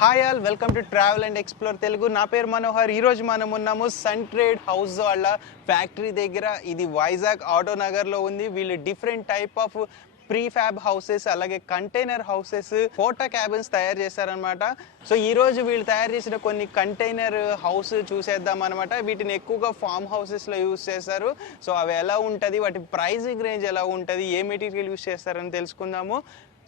Hi all, welcome to travel and explore Telugu. నా పేరు మనోహర్. ఈరోజు మనం ఉన్నాము సన్ ట్రేడ్ హౌస్ వాళ్ళ ఫ్యాక్టరీ దగ్గర. ఇది వైజాగ్ ఆటో నగర్లో ఉంది. వీళ్ళు different type of prefab houses అలాగే కంటైనర్ హౌసెస్, పోర్టా క్యాబిన్స్ తయారు చేస్తారనమాట. సో ఈరోజు వీళ్ళు తయారు చేసిన కొన్ని కంటైనర్ హౌస్ చూసేద్దాం అనమాట. వీటిని ఎక్కువగా ఫామ్ హౌసెస్లో యూస్ చేస్తారు. సో అవి ఎలా ఉంటుంది, వాటి ప్రైజింగ్ రేంజ్ ఎలా ఉంటుంది, ఏ మెటీరియల్ యూస్ చేస్తారని తెలుసుకుందాము.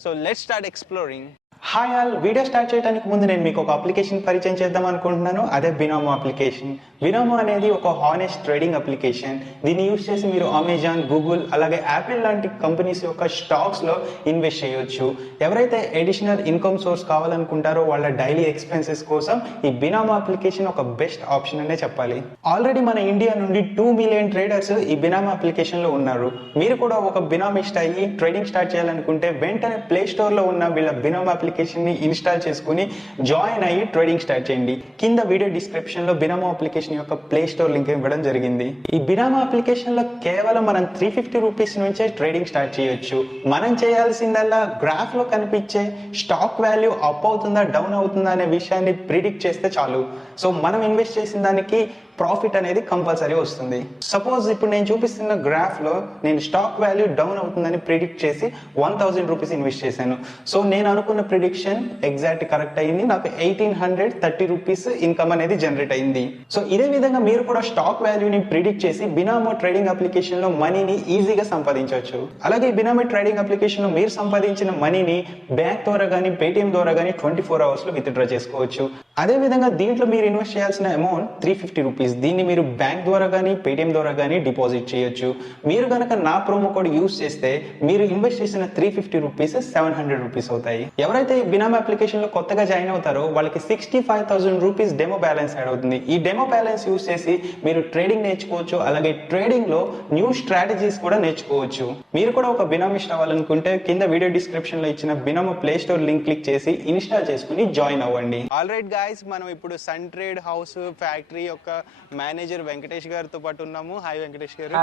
So let's start exploring. Hi all, video start చేయడానికి ముందు నేను మీకు ఒక అప్లికేషన్ పరిచయం చేద్దాం అనుకుంటున్నాను. అదే బినామో అప్లికేషన్. బినామో అనేది ఒక హానెస్ట్ ట్రేడింగ్ అప్లికేషన్. దీన్ని యూస్ చేసి మీరు అమెజాన్, గూగుల్ అలాగే యాపిల్ లాంటి కంపెనీస్ యొక్క స్టాక్స్లో ఇన్వెస్ట్ చేయొచ్చు. ఎవరైతే అడిషనల్ ఇన్కమ్ సోర్స్ కావాలనుకుంటారో వాళ్ళ డైలీ ఎక్స్పెన్సెస్ కోసం ఈ బినామో అప్లికేషన్ ఒక బెస్ట్ ఆప్షన్ అనే చెప్పాలి. ఆల్రెడీ మన ఇండియా నుండి 2 మిలియన్ ట్రేడర్స్ ఈ బినామో అప్లికేషన్లో ఉన్నారు. మీరు కూడా ఒక బినామిస్ట్ అయ్యి ట్రేడింగ్ స్టార్ట్ చేయాలనుకుంటే వెంటనే ప్లే స్టోర్లో ఉన్న వీళ్ళ బినామో అప్లికేషన్ ని ఇన్స్టాల్ చేసుకుని జాయిన్ అయ్యి ట్రేడింగ్ స్టార్ట్ చేయండి. కింద వీడియో డిస్క్రిప్షన్ లో బినామో అప్లికేషన్ యొక్క ప్లే స్టోర్ లింక్ ఇవ్వడం జరిగింది. ఈ బినామో అప్లికేషన్ లో కేవలం మనం 350 రూపీస్ నుంచే ట్రేడింగ్ స్టార్ట్ చేయొచ్చు. మనం చేయాల్సిందల్లా గ్రాఫ్ లో కనిపించే స్టాక్ వాల్యూ అప్ అవుతుందా డౌన్ అవుతుందా అనే విషయాన్ని ప్రిడిక్ట్ చేస్తే చాలు. సో మనం ఇన్వెస్ట్ చేసిన దానికి ప్రాఫిట్ అనేది కంపల్సరీ వస్తుంది. సపోజ్ ఇప్పుడు నేను చూపిస్తున్న గ్రాఫ్ లో నేను స్టాక్ వాల్యూ డౌన్ అవుతుందని ప్రిడిక్ట్ చేసి 1000 రూపీస్ ఇన్వెస్ట్ చేశాను. సో నేను అనుకున్న ప్రిడిక్షన్ ఎగ్జాక్ట్ కరెక్ట్ అయింది. నాకు 1830 రూపీస్ ఇన్కమ్ అనేది జనరేట్ అయింది. సో ఇదే విధంగా మీరు కూడా స్టాక్ వాల్యూని ప్రిడిక్ట్ చేసి బినామో ట్రేడింగ్ అప్లికేషన్ లో మనీని ఈజీగా సంపాదించవచ్చు. అలాగే బినామో ట్రేడింగ్ అప్లికేషన్ లో మీరు సంపాదించిన మనీని బ్యాంక్ ద్వారా కానీ పేటిఎం ద్వారా కానీ 24 అవర్స్ లో విత్డ్రా చేసుకోవచ్చు. అదే విధంగా దీంట్లో మీరు ఇన్వెస్ట్ చేయాల్సిన అమౌంట్ 350 రూపీస్. దీన్ని మీరు బ్యాంక్ ద్వారా కానీ పేటిఎం ద్వారా కానీ డిపాజిట్ చేయొచ్చు. మీరు కనుక నా ప్రోమో కోడ్ యూస్ చేస్తే మీరు ఇన్వెస్ట్ చేసిన 350 రూపీస్ 700 రూపీస్ అవుతాయి. ఎవరైతే ఈ బినామో అప్లికేషన్ లో కొత్తగా జాయిన్ అవుతారో వాళ్ళకి 65,000 రూపీస్ డెమో బ్యాలెన్స్ యాడ్ అవుతుంది. ఈ డెమో బ్యాలెన్స్ యూస్ చేసి మీరు ట్రేడింగ్ నేర్చుకోవచ్చు. అలాగే ట్రేడింగ్ లో న్యూ స్ట్రాటజీస్ కూడా నేర్చుకోవచ్చు. మీరు కూడా ఒక బినామిస్ట్ అవ్వాలనుకుంటే కింద వీడియో డిస్క్రిప్షన్ లో ఇచ్చిన బినామో ప్లే స్టోర్ లింక్ క్లిక్ చేసి ఇన్స్టాల్ చేసుకుని జాయిన్ అవ్వండి. ఆల్రైట్ గైస్, మనం ఇప్పుడు సన్ ట్రేడ్ హౌస్ ఫ్యాక్టరీ యొక్క మేనేజర్ వెంకటేష్ గారితో పాటు ఉన్నాము. హాయ్ వెంకటేష్ గారు.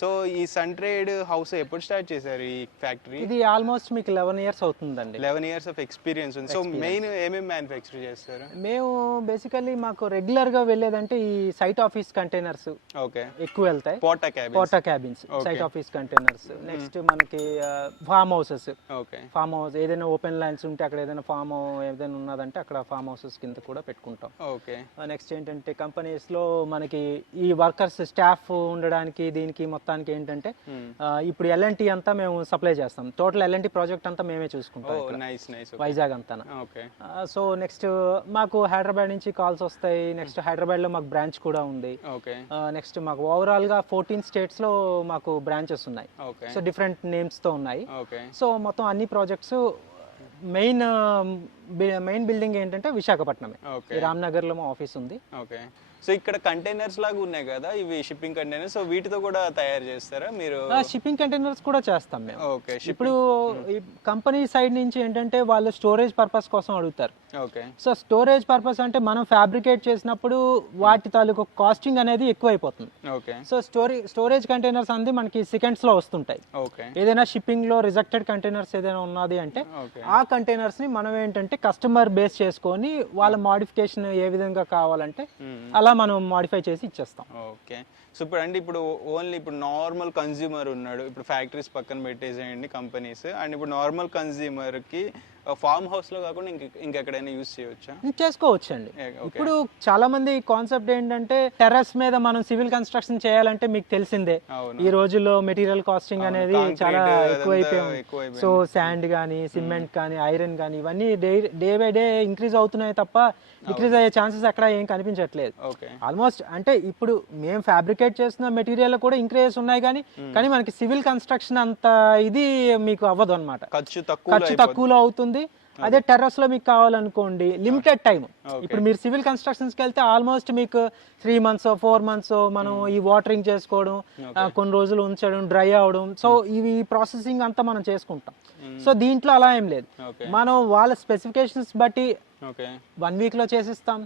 సో ఈ సన్ ట్రేడ్ హౌస్ ఎప్పుడు స్టార్ట్ చేశారు ఈ ఫ్యాక్టరీ? ఇది ఆల్మోస్ట్ మీకు 11 ఇయర్స్ అవుతుందండి. 11 ఇయర్స్ ఆఫ్ ఎక్స్పీరియన్స్ ఉంది. సో మెయిన్ ఏమేమి మ్యానుఫ్యాక్చర్ చేస్తారు? మేము బేసికల్లీ మాకు రెగ్యులర్ గా వెళ్ళేదంటే ఈ సైట్ ఆఫీస్ కంటైనర్స్ ఓకే ఎక్కువ వెళ్తాయి. Porta cabins, site office containers. Next మనకి ఫార్మ్ హౌసెస్. ఫార్మ్ హౌస్ ఏదైనా ఓపెన్ ల్యాండ్స్ ఉంటే అక్కడ ఏదైనా ఫార్మ్ ఏదైనా ఉన్నదంటే అక్కడ ఫార్మ్ హౌసెస్ కింద కూడా పెట్టుకుంటాం. నెక్స్ట్ ఏంటంటే కంపెనీస్ లో మనకి ఈ వర్కర్స్ స్టాఫ్ ఉండడానికి దీనికి మొత్తానికి ఏంటంటే ఇప్పుడు ఎల్ఎన్టీ అంతా మేము సప్లై చేస్తాం. టోటల్ ఎల్ఎన్టీ ప్రాజెక్ట్ అంతా మేమే చూసుకుంటాం వైజాగ్ అంతా. సో నెక్స్ట్ మాకు హైదరాబాద్ నుంచి కాల్స్ వస్తాయి. నెక్స్ట్ హైదరాబాద్ లో మాకు బ్రాంచ్ కూడా ఉంది. నెక్స్ట్ మాకు ఓవరాల్ గా 14 స్టేట్స్ లో మాకు బ్రాంచెస్ ఉన్నాయి. సో డిఫరెంట్ నేమ్స్ తో ఉన్నాయి. సో మొత్తం అన్ని ప్రాజెక్ట్స్ మెయిన్ బిల్డింగ్ ఏంటంటే విశాఖపట్నమే. రామ్నగర్ లో మా ఆఫీస్ ఉంది. సో ఇక్కడ కంటైనర్స్ లాగా ఉన్నాయి కదా, ఇవి షిప్పింగ్ కంటైనర్స్. సో వీటితో కూడా తయారు చేస్తారా మీరు? షిప్పింగ్ కంటైనర్స్ కూడా చేస్తాం మేము. ఇప్పుడు కంపెనీ సైడ్ నుంచి ఏంటంటే వాళ్ళు స్టోరేజ్ పర్పస్ కోసం అడుగుతారు. సో స్టోరేజ్ పర్పస్ అంటే మనం ఫ్యాబ్రికేట్ చేసినప్పుడు వాటి తాలూకు కాస్టింగ్ అనేది ఎక్కువ అయిపోతుంది. సో స్టోరేజ్ కంటైనర్స్ అనేది మనకి సెకండ్స్ లో వస్తుంటాయి. ఏదైనా షిప్పింగ్ లో రిజెక్టెడ్ కంటైనర్స్ ఏదైనా ఉన్నది అంటే ఆ కంటైనర్స్ ని మనం ఏంటంటే కస్టమర్ బేస్ చేసుకొని వాళ్ళ మోడిఫికేషన్ ఏ విధంగా కావాలంటే అలా మనం మోడిఫై చేసి ఇచ్చేస్తాం. ఓకే. సో ఇప్పుడు ఓన్లీ ఇప్పుడు నార్మల్ కన్జ్యూమర్ ఉన్నాడు, ఇప్పుడు ఫ్యాక్టరీస్ పక్కన పెట్టేసేయండి కంపెనీస్, అండ్ ఇప్పుడు నార్మల్ కన్జ్యూమర్ కి ఫార్మ్ హౌస్ లో కాకుండా ఇంకెక్కడైనా యూజ్ చేయొచ్చా? చేసుకోవచ్చు అండి. ఇప్పుడు చాలా మంది కాన్సెప్ట్ ఏంటంటే టెర్రస్ మీద మనం సివిల్ కన్స్ట్రక్షన్ చేయాలంటే మీకు తెలిసిందే ఈ రోజుల్లో మెటీరియల్ కాస్టింగ్ అనేది చాలా ఎక్కువైపోయింది. సో శాండ్ కానీ సిమెంట్ కానీ ఐరన్ కానీ ఇవన్నీ డే బై డే ఇంక్రీజ్ అవుతున్నాయి తప్ప డిక్రీజ్ అయ్యే ఛాన్సెస్ ఎక్కడ ఏం కనిపించట్లేదు. ఆల్మోస్ట్ అంటే ఇప్పుడు మేము ఫ్యాబ్రికేట్ చేస్తున్న మెటీరియల్ కూడా ఇంక్రీజ్ ఉన్నాయి కానీ మనకి సివిల్ కన్స్ట్రక్షన్ అంత ఇది మీకు అవ్వదు అనమాట. ఖర్చు తక్కువలో అవుతుంది. అదే టెర్రస్ లో మీకు కావాలనుకోండి లిమిటెడ్ టైం. ఇప్పుడు మీరు సివిల్ కన్స్ట్రక్షన్స్ కి వెళ్తే ఆల్మోస్ట్ మీకు 3 months 4 months మనం ఈ వాటరింగ్ చేసుకోవడం, కొన్ని రోజులు ఉంచడం, డ్రై అవడం, సో ఇవి ప్రాసెసింగ్ అంతా మనం చేసుకుంటాం. సో దీంట్లో అలా ఏం లేదు. మనం వాళ్ళ స్పెసిఫికేషన్స్ బట్టి ఓకే 1 వీక్ లో చేసిస్తాం,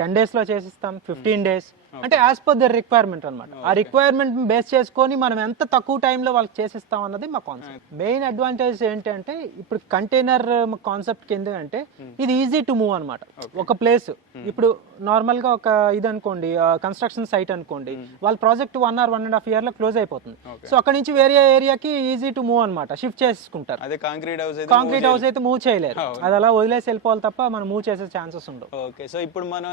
10 days లో చేసిస్తాం, 15 days, అంటే యాజ్ పర్ దర్ రిక్వైర్మెంట్ అనమాట. ఆ రిక్వైర్మెంట్ బేస్ చేసుకొని మనం ఎంత తక్కువ టైంలో వాళ్ళకి చేసిస్తాం అన్నది మా కాన్సెప్ట్. మెయిన్ అడ్వాంటేజ్ ఏంటంటే ఇప్పుడు కంటైనర్ కాన్సెప్ట్ కింద అంటే ఇది ఈజీ టు మూవ్ అనమాట. ఒక ప్లేస్ ఇప్పుడు నార్మల్ గా ఒక ఇది అనుకోండి, కన్స్ట్రక్షన్ సైట్ అనుకోండి, వాళ్ళ ప్రాజెక్ట్ 1 or 1.5 year లో క్లోజ్ అయిపోతుంది. సో అక్కడ నుంచి వేరే ఏరియాకి ఈజీ టు మూవ్ అనమాట, షిఫ్ట్ చేసుకుంటారు. అదే కాంక్రీట్ హౌస్ అయితే మూవ్ చేయలేరు, అది అలా వదిలేసి వెళ్ళిపోవాలి తప్ప మనం మూవ్ చేసే ఛాన్సెస్ ఉండవు. ఓకే, సో ఇప్పుడు మన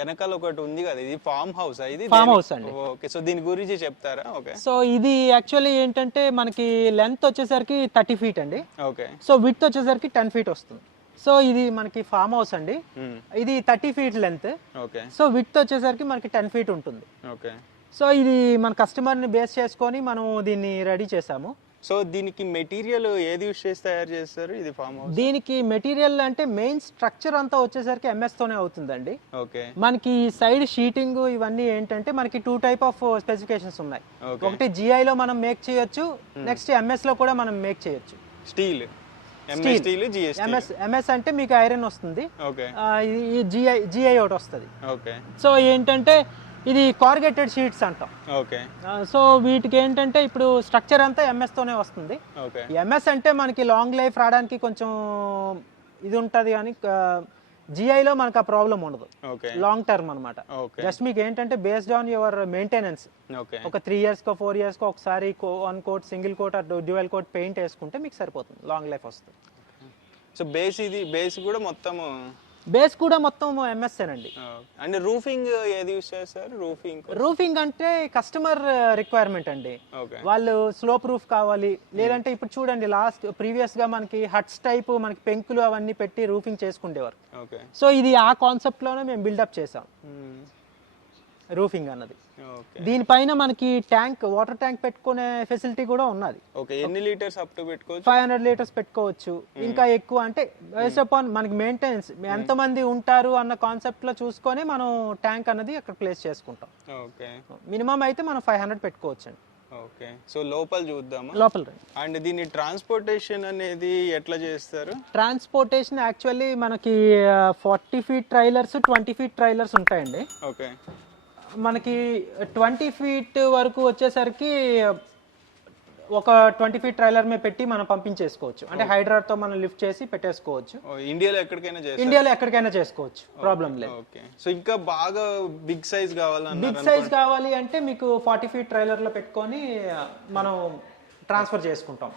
వెనకాల ఒకటి ఉంది కదా, ఇది ఫామ్ హౌస్. ఇది ఫామ్ హౌస్ అండి. ఓకే, సో దీని గురించి చెప్తారా? ఓకే, సో ఇది యాక్చువల్లీ ఏంటంటే మనకి లెంత్ వచ్చేసరికి 30 feet అండి. ఓకే, సో విడ్త్ వచ్చేసరికి 10 feet వస్తుంది. సో ఇది మనకి ఫామ్ హౌస్ అండి. ఇది 30 feet length. Okay, so width వచ్చేసరికి మనకి 10 feet ఉంటుంది. ఓకే, సో ఇది మన కస్టమర్ని బేస్ చేసుకొని మనం దీన్ని రెడీ చేసాము. సో దీనికి మెటీరియల్ ఏది యూస్ చేసి తయారు చేస్తారు ఇది ఫామ్ హౌస్? దీనికి మెటీరియల్ అంటే మెయిన్ స్ట్రక్చర్ అంతా వచ్చేసరికి MS తోనే అవుతుందండి. ఓకే, మనకి సైడ్ షీటింగ్ ఇవన్నీ ఏంటంటే మనకి 2 type ఆఫ్ స్పెసిఫికేషన్స్ ఉన్నాయి. ఒకటి GI లో మనం మేక్ చేయొచ్చు, నెక్స్ట్ MS లో కూడా మనం మేక్ చేయొచ్చు. స్టీల్ MS అంటే మీకు ఐరన్ వస్తుంది. ఓకే, ఈ GI ఒకటి వస్తుంది. ఓకే, సో ఏంటంటే ఇది కార్గేటెడ్ షీట్స్ అంటాం. ఓకే, సో వీటికి ఏంటంటే ఇప్పుడు స్ట్రక్చర్ అంతా MS తోనే వస్తుంది. ఓకే, MS అంటే మనకి లాంగ్ లైఫ్ రావడానికి కొంచెం ఇది ఉంటుంది, కానీ GI లో మనకు ఆ ప్రాబ్లం ఉండదు, లాంగ్ టర్మ్ అనమాట. జస్ట్ మీకు ఏంటంటే బేస్డ్ ఆన్ యువర్ మెయింటెనెన్స్, ఒక 3 years కో 4 years కో ఒకసారి 1 coat, single coat, dual coat paint వేసుకుంటే మీకు సరిపోతుంది, లాంగ్ లైఫ్ వస్తుంది. సో బేస్ కూడా మొత్తం MS ఏనండి. అంటే రూఫింగ్ ఏది యూస్ చేస్తారు? రూఫింగ్ అంటే కస్టమర్ రిక్వైర్మెంట్ అండి. వాళ్ళు స్లోప్ రూఫ్ కావాలి, లేదంటే ఇప్పుడు చూడండి ప్రీవియస్ గా మనకి హట్స్ టైప్ మనకి పెంకులు అవన్నీ పెట్టి రూఫింగ్ చేసుకుండేవారు. సో ఇది ఆ కాన్సెప్ట్ లోనే మేము బిల్డప్ చేసాం రూఫింగ్ అన్నది. దీనిపైన మనకి వాటర్ ట్యాంక్ పెట్టుకునే ఫెసిలిటీ కూడా ఉన్నది. ఎన్ని లీటర్స్ అప్ టు పెట్టుకోవచ్చు? 500 liters పెట్టుకోవచ్చు. ఇంకా ఎక్కువ అంటే బేస్డ్ అపాన్ మనకి మెయింటెనెన్స్ ఎంత మంది ఉంటారు అన్న కాన్సెప్ట్ లో చూసుకొని మనం ట్యాంక్ అన్నది అక్కడ ప్లేస్ చేసుకుంటాం. మినిమం అయితే మనం 500 పెట్టుకోవచ్చు అండి. ఓకే, సో లోపల చూద్దామా? లోపల. అండ్ దీని ట్రాన్స్పోర్టేషన్ అనేది ఎట్లా చేస్తారు? ట్రాన్స్పోర్టేషన్ యాక్చువల్లీ మనకి 40 feet ట్రైలర్స్, 20 feet ట్రైలర్స్ ఉంటాయండి. ఓకే, మనకి 20 feet వరకు వచ్చేసరికి ఒక 20 feet ట్రైలర్ మీద పెట్టి మనం పంపించేసుకోవచ్చు. అంటే హైడ్రాతో మనం లిఫ్ట్ చేసి పెట్టేసుకోవచ్చు. ఇండియాలో ఎక్కడికైనా చేసుకోవచ్చు, ప్రాబ్లం లేదు. సో ఇంకా బాగా బిగ్ సైజ్ కావాలి అంటే మీకు 40 feet ట్రైలర్ లో పెట్టుకొని మనం ట్రాన్స్ఫర్ చేసుకుంటాం.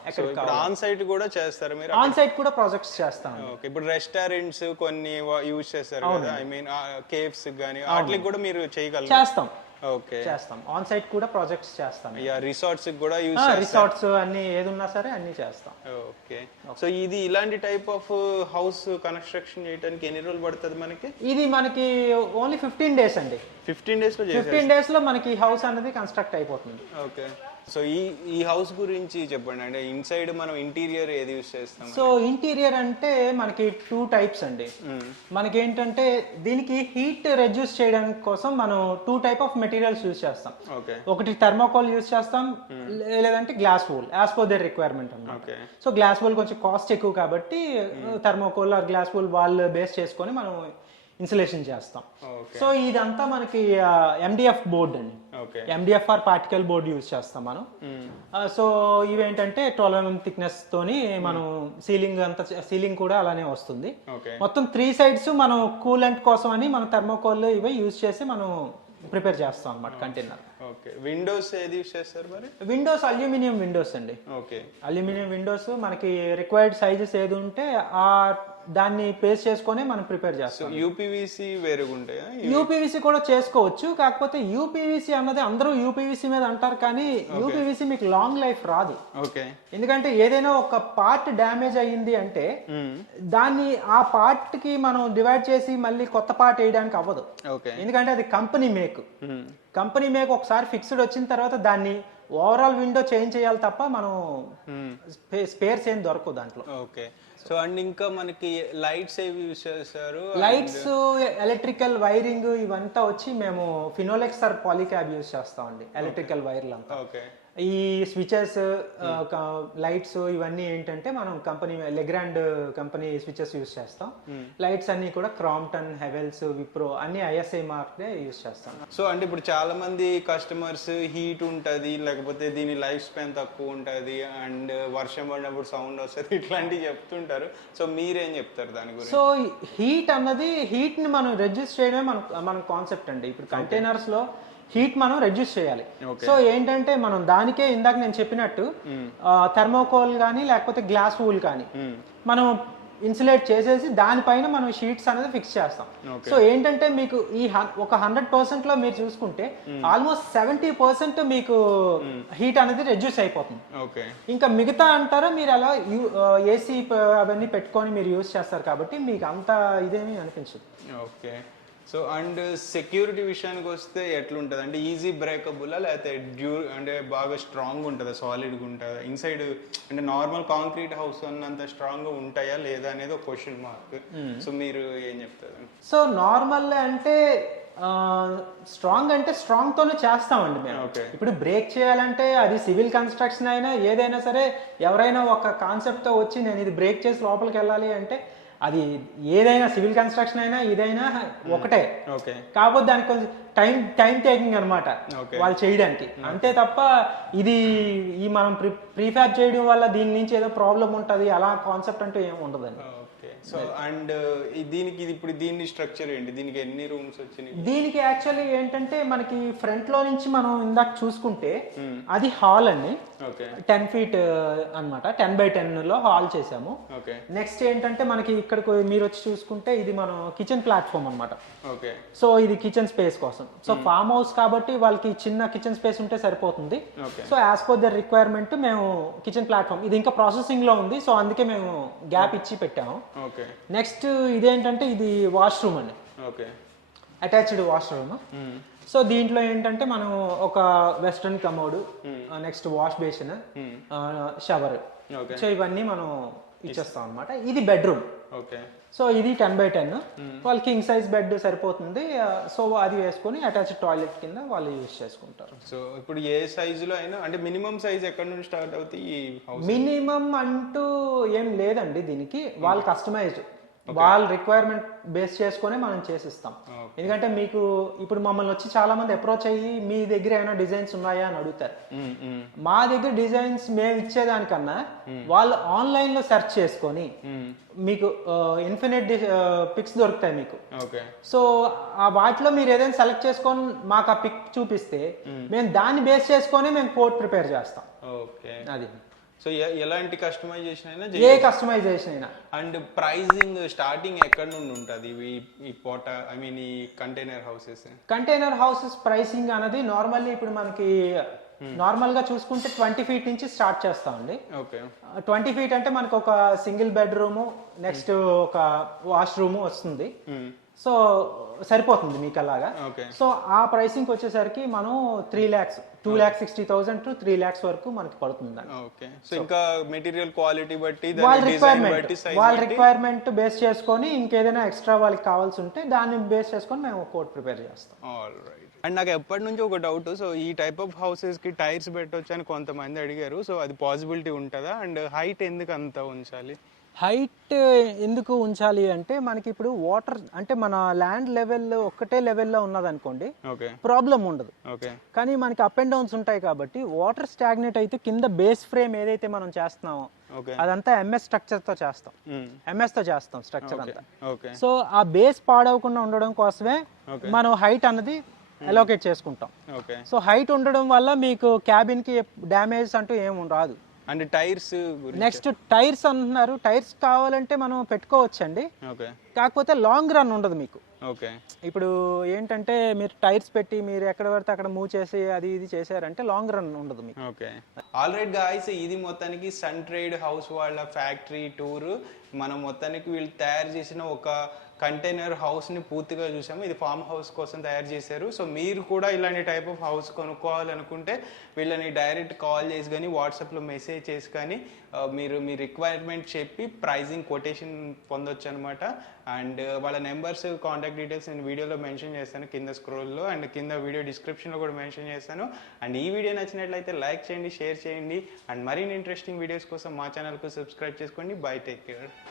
ఆన్ సైట్ కూడా చేస్తారు మీరు? ఆన్ సైట్ కూడా ప్రాజెక్ట్స్ చేస్తాం. ఇప్పుడు రెస్టారెంట్స్ కొన్ని యూజ్ చేస్తారు కదా, ఐ మీన్ కేవ్స్ గానీ వాటికి కూడా మీరు చేయగలరు? చేస్తాం. ఓకే, చేస్తాం. ఆన్ సైట్ కూడా ప్రాజెక్ట్స్ చేస్తాం. రిసార్ట్స్ కూడా రిసార్ట్స్ అన్ని ఏది ఉన్నా సరే అన్ని చేస్తాం. ఓకే, సో ఇది ఇలాంటి టైప్ ఆఫ్ హౌస్ కన్స్ట్రక్షన్ చేయడానికి ఎన్ని రోజులు పడుతుంది మనకి? ఇది మనకి ఓన్లీ 15 days అండి. 15 days లో మనకి హౌస్ అనేది కన్స్ట్రక్ట్ అయిపోతుంది. ఓకే, సో ఈ హౌస్ గురించి చెప్పండి. అంటే ఇన్సైడ్ మనం ఇంటీరియర్ ఏది యూస్ చేస్తాం? సో ఇంటీరియర్ అంటే మనకి 2 types అండి. మనకి ఏంటంటే దీనికి హీట్ రెడ్యూస్ చేయడానికి కోసం మనం 2 type ఆఫ్ మెటీరియల్స్ యూస్ చేస్తాం. ఒకటి థర్మోకోల్ యూస్ చేస్తాం, లేదంటే glass wool, as per their requirement అన్నమాట. సో గ్లాస్ వూల్ కొంచెం కాస్ట్ ఎక్కువ కాబట్టి thermocol or glass wool wall base చేసుకొని మనం ఇన్సులేషన్ చేస్తాం. సో ఇదంతా మనకి MDF బోర్డ్ అండి. MDF or particle board use చేస్తాం మనం. సో ఇవేంటంటే 12 mm థిక్నెస్ తోని మనం సీలింగ్ కూడా అలానే వస్తుంది. మొత్తం 3 sides మనం కూలెంట్ కోసం అని మనం థర్మోకోల్ ఇవి యూజ్ చేసి మనం ప్రిపేర్ చేస్తాం అన్నమాట కంటైనర్. విండోస్ ఏది యూస్ చేస్తారు మరి? విండోస్ అల్యూమినియం విండోస్ అండి. అల్యూమినియం విండోస్ మనకి రిక్వైర్డ్ సైజెస్ ఏది ఉంటే ఆ దాన్ని పేస్ట్ చేసుకొని మనం ప్రిపేర్ చేస్తాం. యూపీవీసీ వేరుగా ఉంటాయా? యూపీవీసీ కూడా చేసుకోవచ్చు, కాకపోతే యూపీవీసీ అన్నది అందరూ యూపీవీసీ మీద అంటారు, కానీ యూపీవీసీ మీకు లాంగ్ లైఫ్ రాదు. ఎందుకంటే ఏదైనా ఒక పార్ట్ డ్యామేజ్ అయ్యింది అంటే దాన్ని ఆ పార్ట్ కి మనం డివైడ్ చేసి మళ్ళీ కొత్త పార్ట్ వేయడానికి అవ్వదు. ఎందుకంటే అది కంపెనీ మేక్ ఒకసారి ఫిక్స్డ్ వచ్చిన తర్వాత దాన్ని ఓవరాల్ విండో చేంజ్ చేయాలి తప్ప మనం స్పేర్స్ ఏం దొరకవు దాంట్లో. సో అండ్ ఇంకా మనకి లైట్స్ ఏవి యూస్ చేస్తారు? లైట్స్, ఎలక్ట్రికల్ వైరింగ్ ఇవంతా వచ్చి మేము ఫినోలెక్స్ ఆర్ పాలిక్యాబ్ యూస్ చేస్తామండి. ఎలక్ట్రికల్ వైర్లు అంతా ఈ స్విచెస్ లైట్స్ ఇవన్నీ ఏంటంటే మనం company Legrand company switches use చేస్తాం. లైట్స్ అన్ని కూడా క్రాంప్టన్, హెవెల్స్, విప్రో అన్ని ISI మార్క్దే యూస్ చేస్తాం. సో అంటే ఇప్పుడు చాలా మంది కస్టమర్స్ హీట్ ఉంటుంది, లేకపోతే దీని లైఫ్ స్పాన్ తక్కువ ఉంటుంది, అండ్ వర్షం పడినప్పుడు సౌండ్ వస్తుంది, ఇట్లాంటివి చెప్తుంటారు. సో మీరేం చెప్తారు దాని గురించి? సో హీట్ అన్నది హీట్ ని మనం రెడ్యూస్ చేయడమే మన కాన్సెప్ట్ అండి. ఇప్పుడు కంటైనర్స్ లో హీట్ మనం రెడ్యూస్ చేయాలి. సో ఏంటంటే మనం దానికే ఇందాక నేను చెప్పినట్టు థర్మోకోల్ కానీ లేకపోతే గ్లాస్ వూల్ కానీ మనం ఇన్సులేట్ చేసేసి దానిపైన మనం షీట్స్ అనేది ఫిక్స్ చేస్తాం. సో ఏంటంటే మీకు ఈ ఒక 100% లో మీరు చూసుకుంటే ఆల్మోస్ట్ 70% మీకు హీట్ అనేది రెడ్యూస్ అయిపోతుంది. ఇంకా మిగతా అంటారా మీరు అలా AC అవన్నీ పెట్టుకొని మీరు యూజ్ చేస్తారు కాబట్టి మీకు అంత ఇదేమీ అనిపించదు. ఓకే. సో అండ్ సెక్యూరిటీ విషయానికి వస్తే ఎట్లుంటుంది అంటే ఈజీ బ్రేకబుల్లా లేకపోతే అంటే బాగా స్ట్రాంగ్ ఉంటుందా, సాలిడ్గా ఉంటుందా? ఇన్సైడ్ అంటే నార్మల్ కాంక్రీట్ హౌస్ అన్నంత స్ట్రాంగ్గా ఉంటాయా లేదా అనేది ఒక క్వశ్చన్ మార్క్. సో మీరు ఏం చెప్తారు? సో నార్మల్ అంటే స్ట్రాంగ్ అంటే స్ట్రాంగ్ తోనే చేస్తామండి మేము. ఇప్పుడు బ్రేక్ చేయాలంటే అది సివిల్ కన్స్ట్రక్షన్ అయినా ఏదైనా సరే, ఎవరైనా ఒక కాన్సెప్ట్ తో వచ్చి నేను ఇది బ్రేక్ చేసి లోపలికి వెళ్ళాలి అంటే అది ఏదైనా సివిల్ కన్స్ట్రక్షన్ అయినా ఇదైనా ఒకటే. కాకపోతే దానికి కొంచెం టైం టేకింగ్ అనమాట వాళ్ళు చేయడానికి, అంతే తప్ప ఇది ఈ మనం ప్రీఫ్యాబ్ చేయడం వల్ల దీని నుంచి ఏదో ప్రాబ్లం ఉంటుంది అలా కాన్సెప్ట్ అంటూ ఏమి ఉండదండి. సో అండ్ దీనికి ఇప్పుడు దీని స్ట్రక్చర్ ఏంటి, దీనికి ఎన్ని రూమ్స్ వచ్చినాయి? దీనికి యాక్చువల్లీ ఏంటంటే మనకి ఫ్రంట్ లో నుంచి మనం ఇందాక చూసుకుంటే అది హాల్ అండి. 10 feet అన్నమాట, 10x10 లో హాల్ చేసాము. నెక్స్ట్ ఏంటంటే మనకి ఇక్కడ మీరు వచ్చి చూసుకుంటే ఇది మనం కిచెన్ ప్లాట్ఫామ్ అనమాట. సో ఇది కిచెన్ స్పేస్ కోసం. సో ఫామ్ హౌస్ కాబట్టి వాళ్ళకి చిన్న కిచెన్ స్పేస్ ఉంటే సరిపోతుంది. So as per their requirement మేము కిచెన్ ప్లాట్ఫామ్ ఇది ఇంకా ప్రాసెసింగ్ లో ఉంది, సో అందుకే మేము గ్యాప్ ఇచ్చి పెట్టాము. నెక్స్ట్ ఇదేంటంటే ఇది వాష్రూమ్ అండి, అటాచ్డ్ వాష్రూమ్. సో దీంట్లో ఏంటంటే మనం ఒక western commode, next wash basin, shower, so ఇవన్నీ మనం ఇచ్చేస్తాం అనమాట. ఇది బెడ్రూమ్. సో ఇది 10x10, వాళ్ళు కింగ్ సైజ్ బెడ్ సరిపోతుంది. సో అది వేసుకొని అటాచ్డ్ టాయిలెట్ కింద వాళ్ళు యూజ్ చేసుకుంటారు. సో ఇప్పుడు ఏ సైజులో అయినా అంటే మినిమం సైజ్ ఎక్కడ నుంచి స్టార్ట్ అవుతాయి? మినిమం అంటూ ఏం లేదండి దీనికి, వాళ్ళు కస్టమైజ్డ్ వాళ్ళ రిక్వైర్మెంట్ బేస్ చేసుకొని మనం చేసిస్తాం. ఎందుకంటే మీకు ఇప్పుడు మమ్మల్ని వచ్చి చాలా మంది అప్రోచ్ అయ్యి మీ దగ్గర ఏమైనా డిజైన్స్ ఉన్నాయా అని అడుగుతారు. మా దగ్గర డిజైన్స్ మేము ఇచ్చేదానికన్నా వాళ్ళు ఆన్లైన్ లో సెర్చ్ చేసుకొని మీకు ఇన్ఫినిట్ పిక్స్ దొరుకుతాయి మీకు. సో ఆ వాటిలో మీరు ఏదైనా సెలెక్ట్ చేసుకొని మాకు ఆ పిక్ చూపిస్తే మేము దాన్ని బేస్ చేసుకొని మేము కోడ్ ప్రిపేర్ చేస్తాం. అది సో ఎలాంటి కస్టమైజేషన్ అయినా, ఏ కస్టమైజేషన్ అయినా. అండ్ ప్రైజింగ్ స్టార్టింగ్ ఎక్కడ నుండి ఉంటుంది ఈ ఈ కంటైనర్ హౌసెస్ ప్రైసింగ్ అనేది నార్మల్లీ ఇప్పుడు మనకి నార్మల్ గా చూసుకుంటే 20 feet నుంచి స్టార్ట్ చేస్తామండి. 20 feet అంటే మనకు ఒక సింగిల్ బెడ్రూమ్, నెక్స్ట్ ఒక వాష్రూమ్ వస్తుంది. సో సరిపోతుంది మీకు అలాగా. సో ఆ ప్రైసింగ్ వచ్చేసరికి మనం 3 lakhs 2,60,000 to 3 lakhs వరకు మనకి పడుతుంది. సో ఇంకా మెటీరియల్ క్వాలిటీ బట్టి వాళ్ళ రిక్వైర్మెంట్ బేస్ చేసుకొని ఇంకేదైనా ఎక్స్ట్రా వాళ్ళకి కావాల్సి ఉంటే దాన్ని బేస్ చేసుకొని మేము కోడ్ ప్రిపేర్ చేస్తాం. అండ్ నాకు ఎప్పటి నుంచి ఒక డౌట్, సో ఈ టైప్ ఆఫ్ హౌసెస్ కి టైర్స్ పెట్టొచ్చు అని కొంతమంది అడిగారు. సో అది పాసిబిలిటీ ఉంటుందా? అండ్ హైట్ ఎందుకు అంత ఉంచాలి? హైట్ ఎందుకు ఉంచాలి అంటే మనకి ఇప్పుడు వాటర్ అంటే మన ల్యాండ్ లెవెల్ ఒక్కటే లెవెల్లో ఉన్నదనుకోండి ప్రాబ్లం ఉండదు. కానీ మనకి అప్ అండ్ డౌన్స్ ఉంటాయి కాబట్టి వాటర్ స్టాగ్నేట్ అయితే కింద బేస్ ఫ్రేమ్ ఏదైతే మనం చేస్తున్నామో అదంతా MS స్ట్రక్చర్ తో చేస్తాం, MS తో చేస్తాం స్ట్రక్చర్ అంతా. సో ఆ బేస్ పాడవకుండా ఉండడం కోసమే మనం హైట్ అన్నది అలోకేట్ చేసుకుంటాం. సో హైట్ ఉండడం వల్ల మీకు క్యాబిన్ కి డ్యామేజ్ అంటూ ఏమి రాదు. అండ్ టైర్స్, నెక్స్ట్ టైర్స్ అంటున్నారు, టైర్స్ కావాలంటే మనం పెట్టుకోవచ్చండి, కాకపోతే లాంగ్ రన్ ఉండదు మీకు. ఇప్పుడు ఏంటంటే మీరు టైర్స్ పెట్టి మీరు ఎక్కడ పడితే అక్కడ మూవ్ చేసి అది ఇది చేశారంటే లాంగ్ రన్ ఉండదు మీకు. ఆల్రైట్ గాయ్స్, ఇది మొత్తానికి సన్ ట్రేడ్ హౌస్ వాళ్ళ ఫ్యాక్టరీ టూర్. మనం మొత్తానికి వీళ్ళు తయారు చేసిన ఒక కంటైనర్ హౌస్ని పూర్తిగా చూసాము. ఇది ఫామ్ హౌస్ కోసం తయారు చేశారు. సో మీరు కూడా ఇలాంటి టైప్ ఆఫ్ హౌస్ కొనుక్కోవాలనుకుంటే వీళ్ళని డైరెక్ట్ కాల్ చేసి కానీ వాట్సాప్లో మెసేజ్ చేసి కానీ మీరు మీ రిక్వైర్మెంట్ చెప్పి ప్రైజింగ్ కొటేషన్ పొందొచ్చు అనమాట. అండ్ వాళ్ళ నెంబర్స్, కాంటాక్ట్ డీటెయిల్స్ నేను వీడియోలో మెన్షన్ చేస్తాను కింద స్క్రోల్లో, అండ్ కింద వీడియో డిస్క్రిప్షన్లో కూడా మెన్షన్ చేస్తాను. అండ్ ఈ వీడియో నచ్చినట్లయితే లైక్ చేయండి, షేర్ చేయండి, అండ్ మరిన్ని ఇంట్రెస్టింగ్ వీడియోస్ కోసం మా ఛానల్కు సబ్స్క్రైబ్ చేసుకోండి. By, take care.